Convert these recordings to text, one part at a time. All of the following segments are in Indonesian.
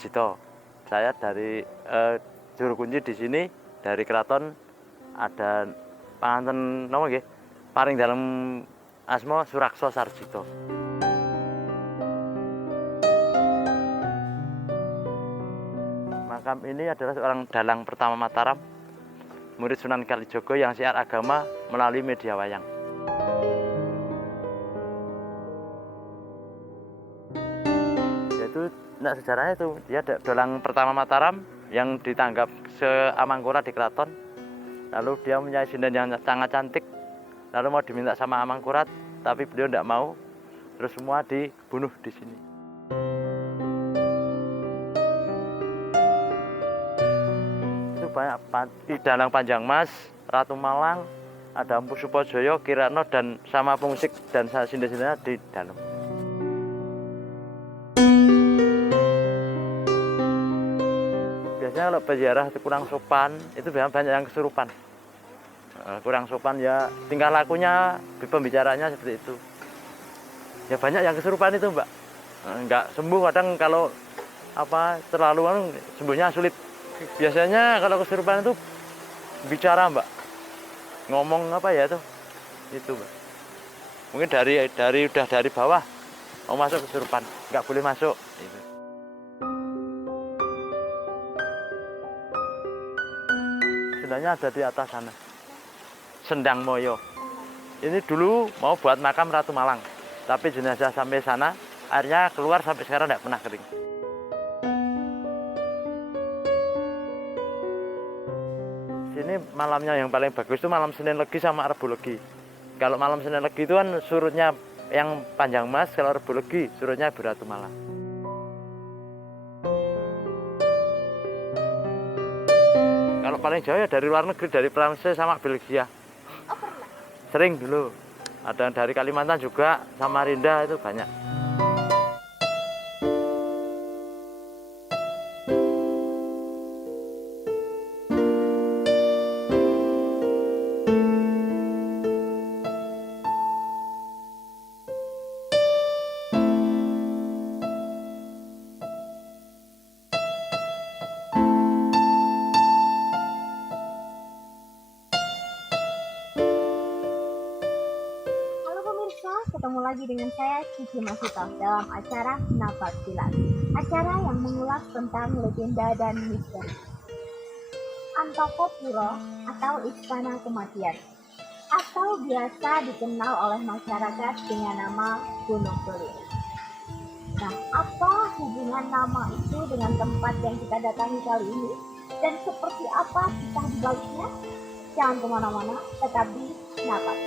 Sarjito. Saya dari juru kunci di sini dari keraton ada panganten napa nggih? Paring dalam asma Surakso Sarjito. Makam ini adalah seorang dalang pertama Mataram, murid Sunan Kalijogo yang syiar agama melalui media wayang. Yaitu sejarahnya itu dia dalang pertama Mataram yang ditanggap se-Amangkurat di keraton. Lalu dia punya sinden yang sangat cantik. Lalu mau diminta sama Amangkurat, tapi beliau tidak mau. Terus semua dibunuh di sini. Banyak di dalang Panjang Mas, Ratu Malang, ada Empu Supojoyo, Kirano dan sama pemusik dan sinden-sindennya di dalam. Biasanya kalau berziarah kurang sopan, itu banyak yang kesurupan. Kurang sopan ya tingkah lakunya, pembicaranya seperti itu. Ya banyak yang kesurupan itu, Mbak. Enggak sembuh kadang kalau terlalu sembuhnya sulit. Biasanya kalau kesurupan itu bicara, Mbak, ngomong itu Mbak. Mungkin udah dari bawah mau masuk kesurupan, nggak boleh masuk. Gitu. Sebenarnya ada di atas sana, Sendang Moyo. Ini dulu mau buat makam Ratu Malang, tapi jenazah sampai sana, airnya keluar sampai sekarang nggak pernah kering. Ini malamnya yang paling bagus itu malam Senin Legi sama Rebo Legi. Kalau malam Senin Legi itu kan surutnya yang Panjang Mas, kalau Rebo Legi surutnya Ibu Ratu Malang. Kalau paling jauh ya dari luar negeri, dari Prancis sama Belgia. Oh, pernah? Sering dulu. Ada yang dari Kalimantan juga, Samarinda itu banyak. Ketemu lagi dengan saya Cici Masito dalam acara Napak Tilas, acara yang mengulas tentang legenda dan misteri Antapopuro atau Istana Kematian, atau biasa dikenal oleh masyarakat dengan nama Gunung Kelir. Nah, apa hubungan nama itu dengan tempat yang kita datangi kali ini, dan seperti apa kisah di baliknya? Jangan kemana-mana, tetap di Napak.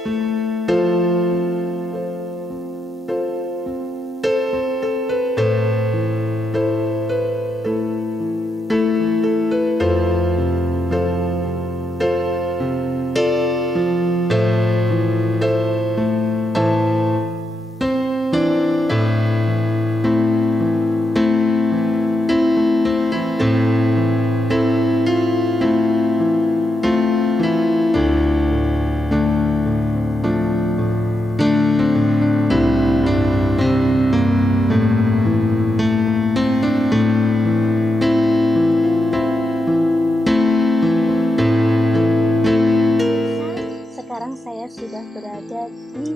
Saya sudah berada di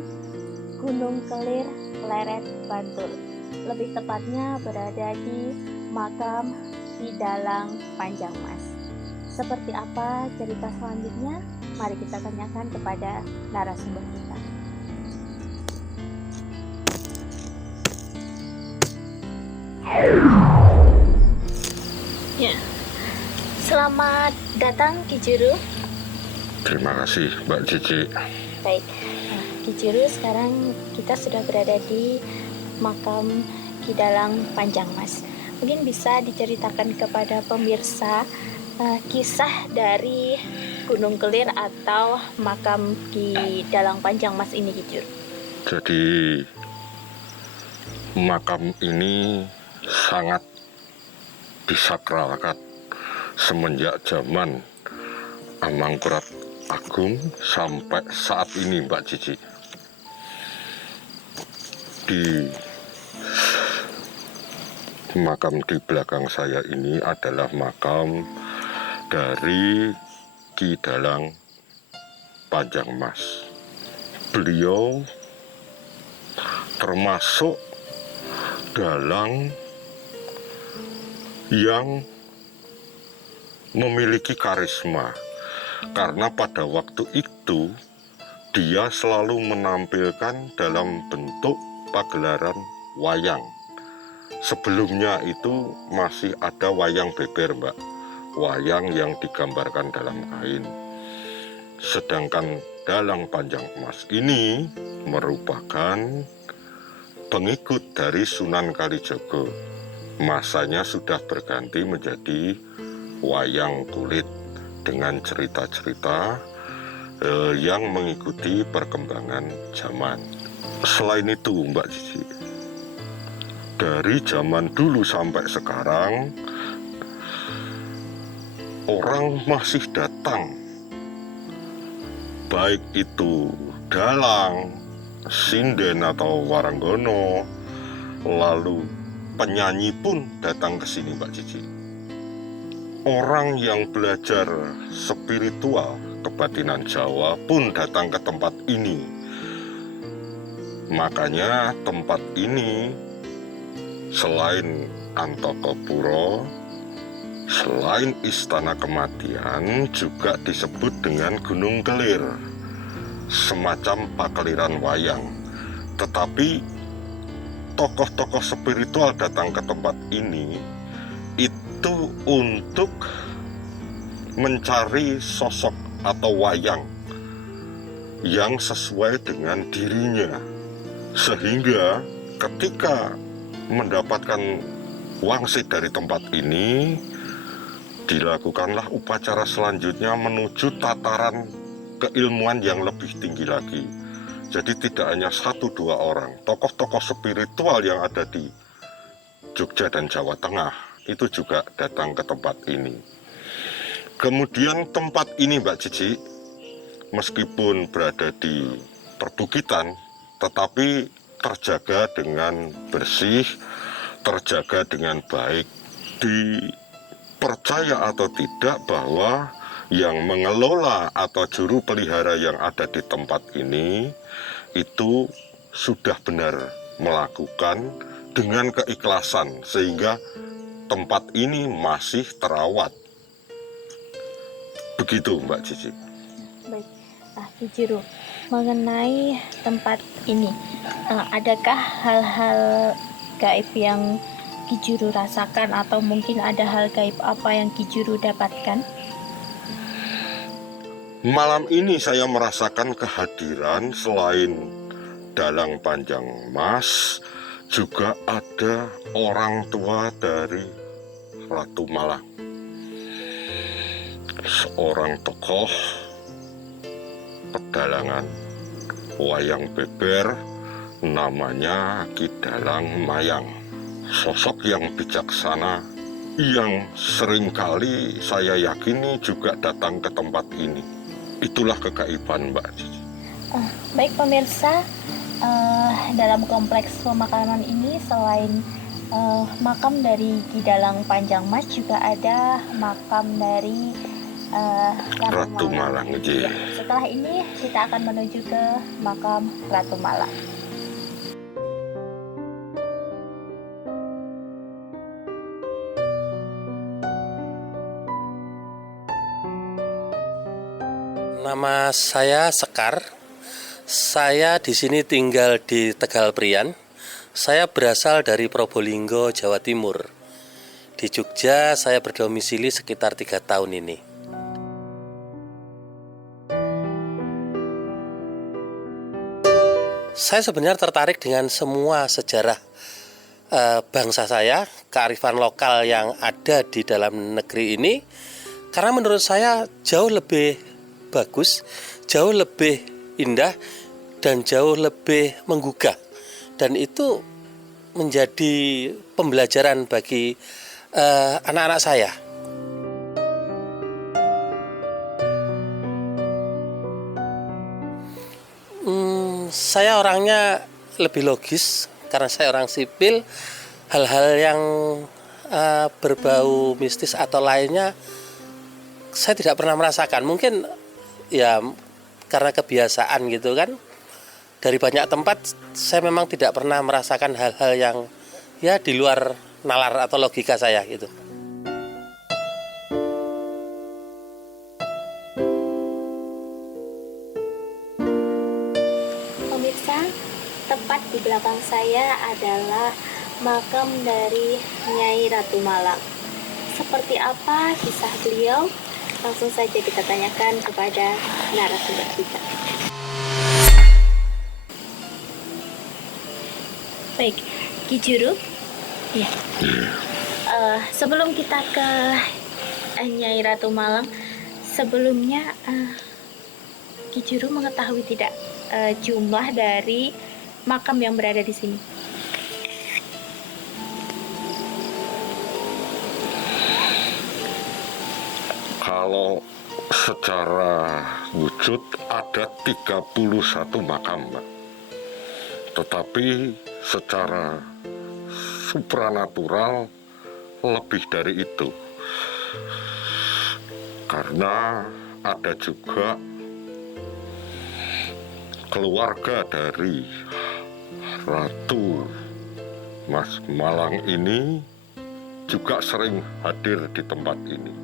Gunung Kelir, Pleret, Bantul. Lebih tepatnya berada di makam Ki Dalang Panjang Mas. Seperti apa cerita selanjutnya? Mari kita tanyakan kepada narasumber kita. Ya, selamat datang Ki Juru. Terima kasih Mbak Cici. Baik, Ki Juru, sekarang kita sudah berada di makam Ki Dalang Panjang Mas. Mungkin bisa diceritakan kepada pemirsa kisah dari Gunung Kelir atau makam Ki Dalang Panjang Mas ini, Ki Juru. Jadi makam ini sangat disakralkan semenjak zaman Amangkurat Agung sampai saat ini, Mbak Cici. Makam di belakang saya ini adalah makam dari Ki Dalang Panjang Mas. Beliau termasuk dalang yang memiliki karisma, karena pada waktu itu dia selalu menampilkan dalam bentuk pagelaran wayang. Sebelumnya itu masih ada wayang beber, Mbak. Wayang yang digambarkan dalam kain. Sedangkan Dalang Panjang Mas ini merupakan pengikut dari Sunan Kalijaga. Masanya sudah berganti menjadi wayang kulit dengan cerita-cerita yang mengikuti perkembangan zaman. Selain itu, Mbak Cici, dari zaman dulu sampai sekarang, orang masih datang, baik itu dalang, sinden atau waranggono, lalu penyanyi pun datang ke sini, Mbak Cici. Orang yang belajar spiritual kebatinan Jawa pun datang ke tempat ini. Makanya tempat ini selain Antokopuro, selain Istana Kematian, juga disebut dengan Gunung Kelir, semacam pakeliran wayang. Tetapi tokoh-tokoh spiritual datang ke tempat ini itu untuk mencari sosok atau wayang yang sesuai dengan dirinya, sehingga ketika mendapatkan wangsit dari tempat ini, dilakukanlah upacara selanjutnya menuju tataran keilmuan yang lebih tinggi lagi. Jadi tidak hanya 1-2 orang, tokoh-tokoh spiritual yang ada di Jogja dan Jawa Tengah itu juga datang ke tempat ini. Kemudian tempat ini, Mbak Cici, meskipun berada di perbukitan, tetapi terjaga dengan bersih, terjaga dengan baik. Dipercaya atau tidak bahwa yang mengelola atau juru pelihara yang ada di tempat ini itu sudah benar melakukan dengan keikhlasan, sehingga tempat ini masih terawat. Begitu, Mbak Cici. Baik, Ki Juru, mengenai tempat ini, adakah hal-hal gaib yang Ki Juru rasakan, atau mungkin ada hal gaib apa yang Ki Juru dapatkan? Malam ini saya merasakan kehadiran selain Dalang Panjang Mas, juga ada orang tua dari Ratu Malang. Seorang tokoh pedalangan wayang beber, namanya Ki Dalang Mayang. Sosok yang bijaksana yang seringkali saya yakini juga datang ke tempat ini. Itulah kegaiban, Mbak Cici. Baik pemirsa, dalam kompleks pemakaman ini selain makam dari Ki Dalang Panjang Mas, juga ada makam dari Ratu Malang. Ya, setelah ini kita akan menuju ke makam Ratu Malang. Nama saya Sekar. Saya di sini tinggal di Tegal Prian. Saya berasal dari Probolinggo, Jawa Timur. Di Jogja saya berdomisili sekitar 3 tahun ini. Saya sebenarnya tertarik dengan semua sejarah bangsa saya, kearifan lokal yang ada di dalam negeri ini, karena menurut saya jauh lebih bagus, jauh lebih indah, dan jauh lebih menggugah. Dan itu menjadi pembelajaran bagi anak-anak saya. Saya orangnya lebih logis karena saya orang sipil. hal-hal yang berbau mistis atau lainnya saya tidak pernah merasakan. Mungkin ya karena kebiasaan gitu kan. Dari banyak tempat saya memang tidak pernah merasakan hal-hal yang ya di luar nalar atau logika saya gitu. Pemirsa, tepat di belakang saya adalah makam dari Nyai Ratu Malang. Seperti apa kisah beliau? Langsung saja kita tanyakan kepada narasumber kita. Baik, Ki Juru. Ya. Sebelum kita ke Nyai Ratu Malang, sebelumnya Ki Juru mengetahui tidak jumlah dari makam yang berada di sini? Kalau secara wujud ada 31 makam, Mbak. Tetapi secara supranatural lebih dari itu. Karena ada juga keluarga dari Ratu Mas Malang ini juga sering hadir di tempat ini.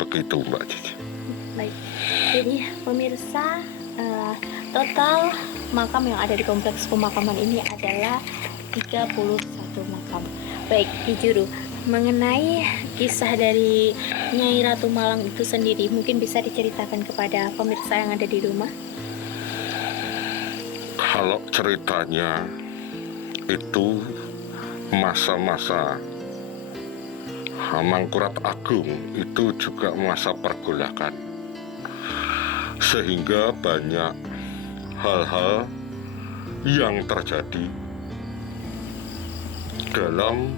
Begitu Mbak Cici. Baik, jadi pemirsa, total makam yang ada di kompleks pemakaman ini adalah 31 makam. Baik, Ki Juru, mengenai kisah dari Nyai Ratu Malang itu sendiri, mungkin bisa diceritakan kepada pemirsa yang ada di rumah? Kalau ceritanya itu masa-masa Mangkurat Agung itu juga masa pergolakan, sehingga banyak hal-hal yang terjadi dalam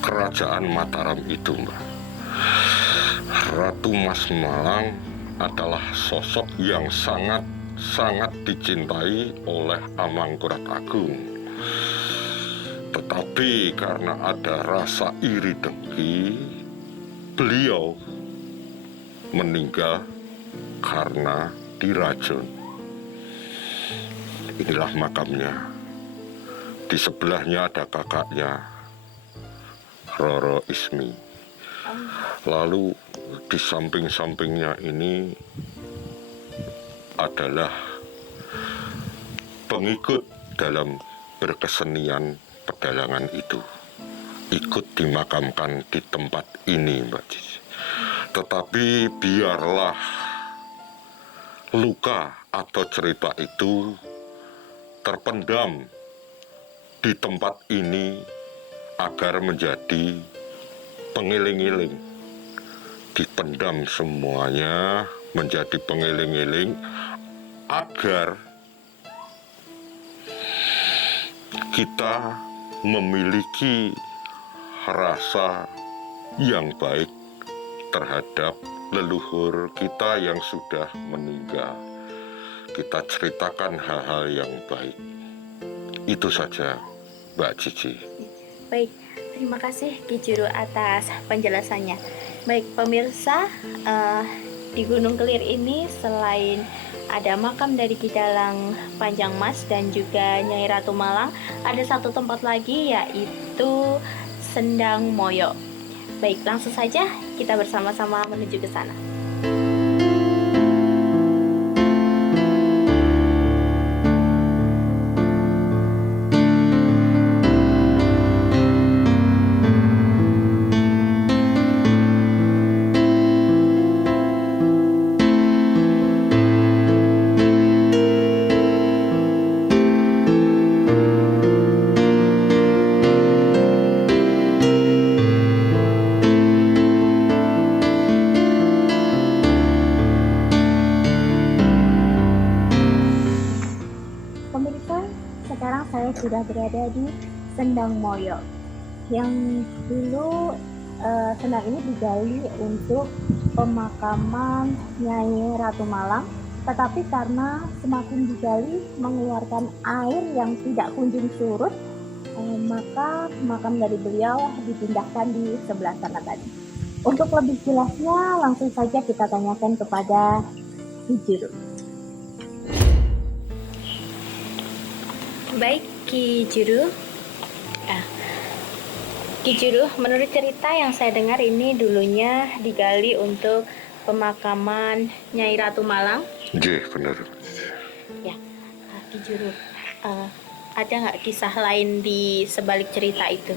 kerajaan Mataram itu, Mbak. Ratu Mas Malang adalah sosok yang sangat dicintai oleh Mangkurat Agung. Tetapi karena ada rasa iri dengki, beliau meninggal karena diracun. Inilah makamnya. Di sebelahnya ada kakaknya, Roro Ismi. Lalu di samping-sampingnya ini adalah pengikut dalam berkesenian pedalangan itu, ikut dimakamkan di tempat ini, Mbak Cici. Tetapi biarlah luka atau cerita itu terpendam di tempat ini agar menjadi pengiling-iling. Dipendam semuanya menjadi pengiling-iling agar kita memiliki rasa yang baik terhadap leluhur kita yang sudah meninggal. Kita ceritakan hal-hal yang baik. Itu saja, Mbak Cici. Baik, terima kasih Ki Juru atas penjelasannya. Baik pemirsa, di Gunung Kelir ini selain ada makam dari Ki Dalang Panjang Mas dan juga Nyai Ratu Malang, ada satu tempat lagi yaitu Sendang Moyo. Baik, langsung saja kita bersama-sama menuju ke sana. Sudah berada di Sendang Moyo yang dulu sendang ini digali untuk pemakaman Nyai Ratu Malang, tetapi karena semakin digali mengeluarkan air yang tidak kunjung surut, maka makam dari beliau dipindahkan di sebelah sana tadi. Untuk lebih jelasnya, langsung saja kita tanyakan kepada Ki Juru. Baik, Ki Juru. Ki Juru, menurut cerita yang saya dengar ini dulunya digali untuk pemakaman Nyai Ratu Malang. Nggih, bener. Ya, Ki Juru, ada nggak kisah lain di sebalik cerita itu?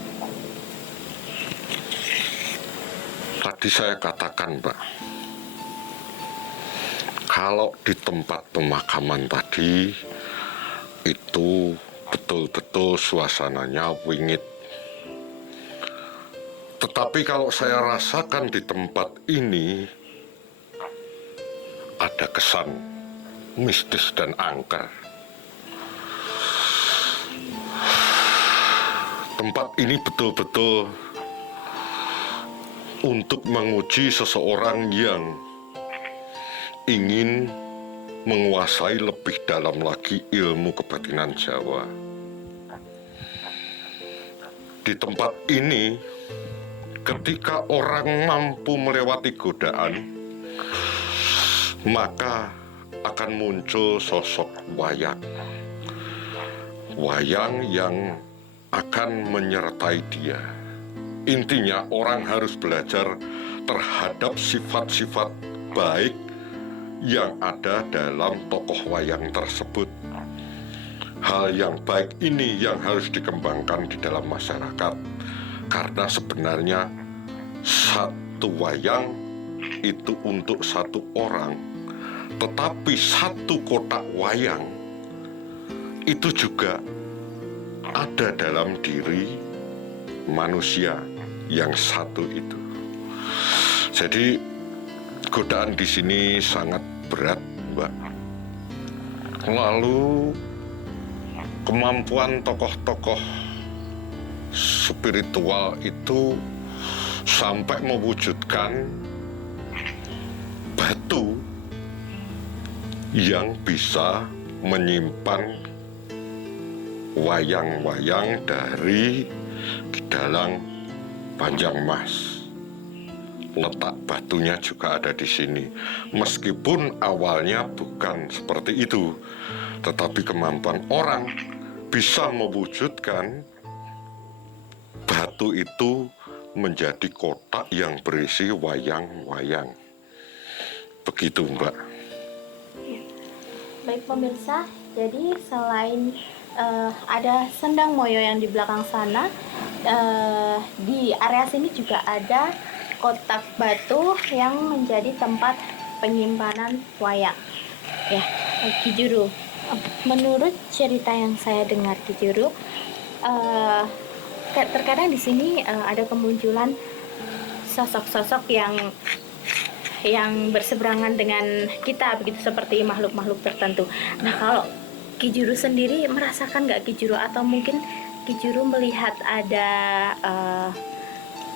Tadi saya katakan, Mbak, kalau di tempat pemakaman tadi itu betul-betul suasananya wingit. Tetapi kalau saya rasakan di tempat ini ada kesan mistis dan angker. Tempat ini betul-betul untuk menguji seseorang yang ingin menguasai lebih dalam lagi ilmu kebatinan Jawa. Di tempat ini, ketika orang mampu melewati godaan, maka akan muncul sosok wayang. Wayang yang akan menyertai dia. Intinya orang harus belajar terhadap sifat-sifat baik yang ada dalam tokoh wayang tersebut. Hal yang baik ini yang harus dikembangkan di dalam masyarakat. Karena sebenarnya satu wayang itu untuk satu orang. Tetapi satu kotak wayang itu juga ada dalam diri manusia yang satu itu. Jadi godaan di sini sangat berat, Mbak. Lalu kemampuan tokoh-tokoh spiritual itu sampai mewujudkan batu yang bisa menyimpan wayang-wayang dari Dalang Panjang Mas. Letak batunya juga ada di sini. Meskipun awalnya bukan seperti itu, tetapi kemampuan orang bisa mewujudkan batu itu menjadi kotak yang berisi wayang-wayang. Begitu, Mbak. Baik pemirsa, jadi selain ada Sendang Moyo yang di belakang sana, di area sini juga ada kotak batu yang menjadi tempat penyimpanan wayang. Ya, Ki Juru, menurut cerita yang saya dengar, Ki Juru, terkadang di sini ada kemunculan sosok-sosok yang berseberangan dengan kita, begitu seperti makhluk-makhluk tertentu. Nah, kalau Ki Juru sendiri merasakan nggak, Ki Juru, atau mungkin Ki Juru melihat ada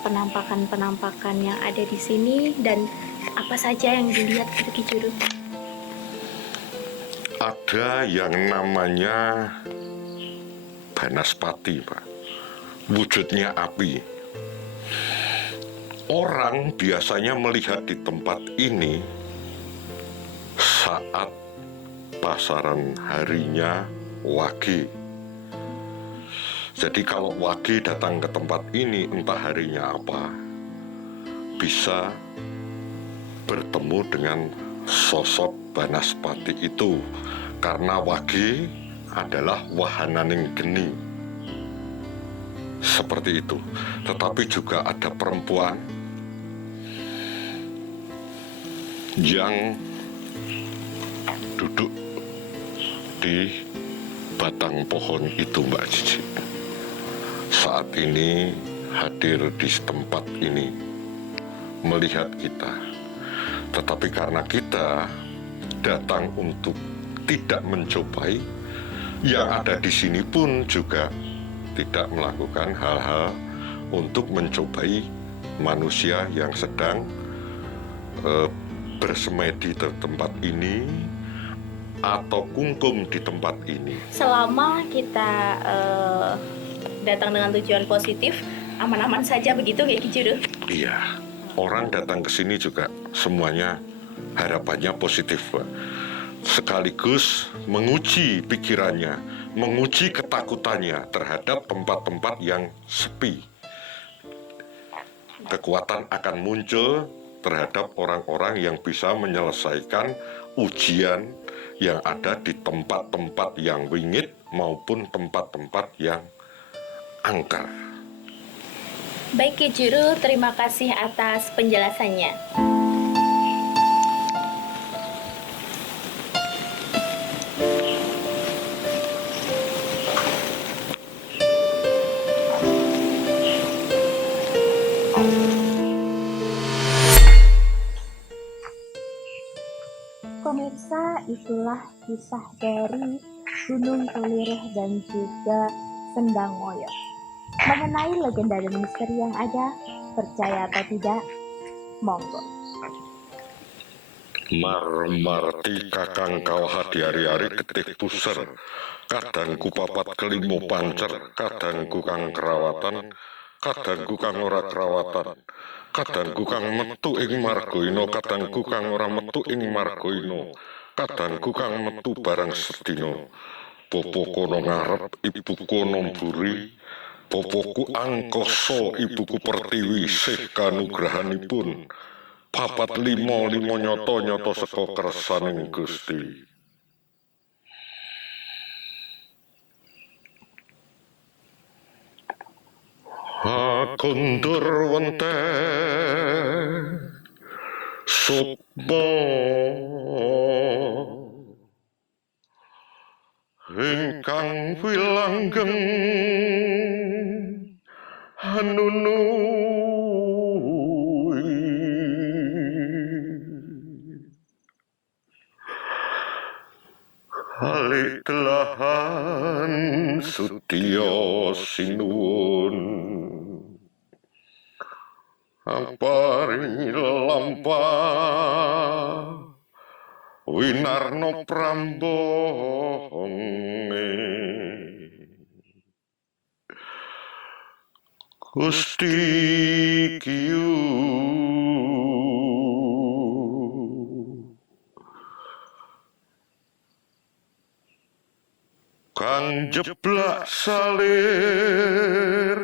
penampakan-penampakan yang ada di sini, dan apa saja yang dilihat gitu, Ki Juru? Ada yang namanya Banaspati, Pak. Wujudnya api. Orang biasanya melihat di tempat ini saat pasaran harinya Wage. Jadi kalau Wage datang ke tempat ini, entah harinya apa, bisa bertemu dengan sosok Banaspati itu. Karena Wage adalah wahananing geni. Seperti itu. Tetapi juga ada perempuan yang duduk di batang pohon itu, Mbak Cici. Saat ini hadir di tempat ini melihat kita. Tetapi karena kita datang untuk tidak mencobai, yang ada di sini pun juga tidak melakukan hal-hal untuk mencobai manusia yang sedang bersemedi di tempat ini atau kungkum di tempat ini. Selama kita datang dengan tujuan positif, aman-aman saja begitu kayak gitu. Iya, orang datang ke sini juga semuanya harapannya positif, Pak. Sekaligus menguji pikirannya, menguji ketakutannya terhadap tempat-tempat yang sepi. Kekuatan akan muncul terhadap orang-orang yang bisa menyelesaikan ujian yang ada di tempat-tempat yang wingit maupun tempat-tempat yang angker. Baik Ki Juru, terima kasih atas penjelasannya. Pemirsa, itulah kisah dari Gunung Kelirih dan juga Sendang Moyo. Mengenai legenda dan misteri yang ada, percaya atau tidak, monggo. Marti kakang kau hari-hari ketik puser, kadang ku papat kelimo pancer, kadang ku kang kerawatan, kadang ku kang ora kerawatan, kadang ku kang metu ing margoino, kadang ku kang ora metu ing margoino, kadang ku kang metu barang sedino. Popo kono ngarep, ibu kono mburi, popoku angkoso, ibuku pertiwi, sih kanugrahanipun. Papat limo nyoto saka kersaning Gusti. Kundur wenten sukma ingkang wilanggeng Alik telahan sutya sinuwun amparing lampah winarno prambonge Gusti Kiyu kang jeblak salir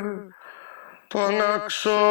pangaksa